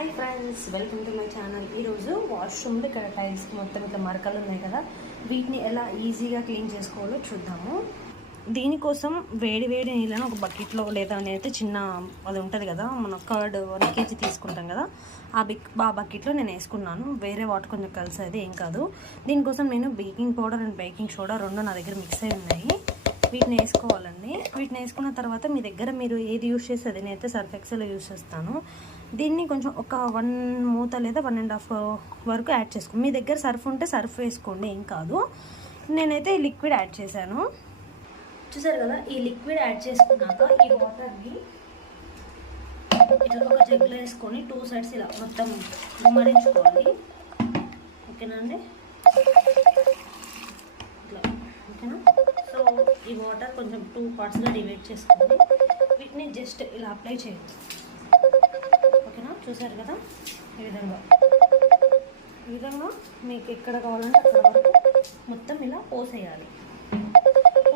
Hi friends welcome to my channel ఈరోజు వాష్రూమ్లో ఇక్కడ టైల్స్ మొత్తం ఇట్లా మరకలు ఉన్నాయి కదా వీటిని ఎలా ఈజీగా క్లీన్ చేసుకోవాలో చూద్దాము. దీనికోసం వేడి వేడి నీళ్ళను ఒక బకెట్లో లేదా నేనైతే చిన్న అది ఉంటుంది కదా మన కర్డ్ వన్ కేజీ తీసుకుంటాం కదా ఆ బిక్ ఆ బకెట్లో నేను వేసుకున్నాను. వేరే వాటర్ కొంచెం కలిసి అయితే ఏం కాదు. దీనికోసం నేను baking powder and baking soda రెండు నా దగ్గర మిక్స్ అయి ఉన్నాయి. వీటిని వేసుకోవాలండి. వీటిని వేసుకున్న తర్వాత మీ దగ్గర మీరు ఏది యూస్ చేస్తే అది నేనైతే సర్ఫ్ ఎక్సెల్ యూస్ చేస్తాను. దీన్ని కొంచెం ఒక వన్ మూత లేదా వన్ అండ్ హాఫ్ వరకు యాడ్ చేసుకోండి మీ దగ్గర సర్ఫ్ ఉంటే సర్ఫ్ వేసుకోండి ఏం కాదు. నేనైతే ఈ లిక్విడ్ యాడ్ చేశాను. చూసారు కదా ఈ లిక్విడ్ యాడ్ చేసుకున్నాక ఈ వాటర్ని ఇట్లా ఒక జగ్లో వేసుకొని టూ సైడ్స్ ఇలా మొత్తం గుమ్మరించుకోవాలి ఓకేనా అండి? ఇట్లా ఓకేనా? సో ఈ వాటర్ కొంచెం టూ పార్ట్స్గా డివైడ్ చేసుకొని వీటిని జస్ట్ ఇలా అప్లై చేయండి ఓకేనా చూసారు కదా? ఈ విధంగా. ఈ విధంగా మీకు ఎక్కడ కావాలంటే అక్కడ వరకు మొత్తం ఇలా పోసేయాలి.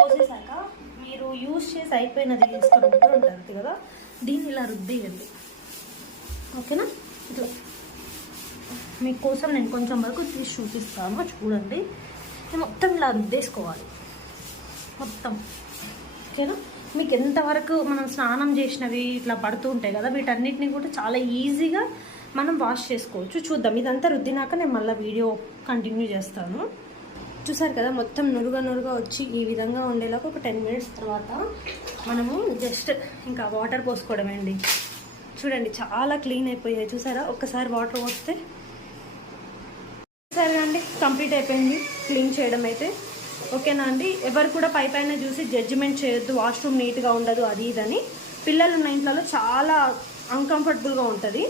పోసేసాక మీరు యూజ్ చేసి అయిపోయినది తీసుకొని ఉంటుంది ఉంటుంది కదా? దీన్ని ఇలా రుద్దేయండి. ఓకేనా? ఇట్లా. మీకోసం నేను కొంచెం వరకు తీసి చూపిస్తాను. చూడండి. మొత్తం ఇలా రుద్దేసుకోవాలి. మొత్తం. ఓకేనా? మీకు ఎంతవరకు మనం స్నానం చేసినవి ఇట్లా పడుతూ ఉంటాయి కదా వీటన్నిటిని కూడా చాలా ఈజీగా మనం వాష్ చేసుకోవచ్చు. చూద్దాం ఇదంతా రుద్దినాక నేను మళ్ళీ వీడియో కంటిన్యూ చేస్తాను. చూసారు కదా మొత్తం నురుగా నురుగా వచ్చి ఈ విధంగా ఉండేలాగా ఒక టెన్ మినిట్స్ తర్వాత మనము జస్ట్ ఇంకా వాటర్ పోసుకోవడమే అండి. చూడండి చాలా క్లీన్ అయిపోయాయి. చూసారా ఒక్కసారి వాటర్ పోస్తే సరే అండి కంప్లీట్ అయిపోయింది. క్లీన్ చేయడం అయితే ఓకేనా అండి? ఎవరు కూడా పై పైన చూసి జడ్జిమెంట్ చేయొద్దు వాష్రూమ్ నీట్గా ఉండదు అది ఇదని పిల్లలు ఉన్న ఇంట్లో చాలా అన్కంఫర్టబుల్గా ఉంటుంది.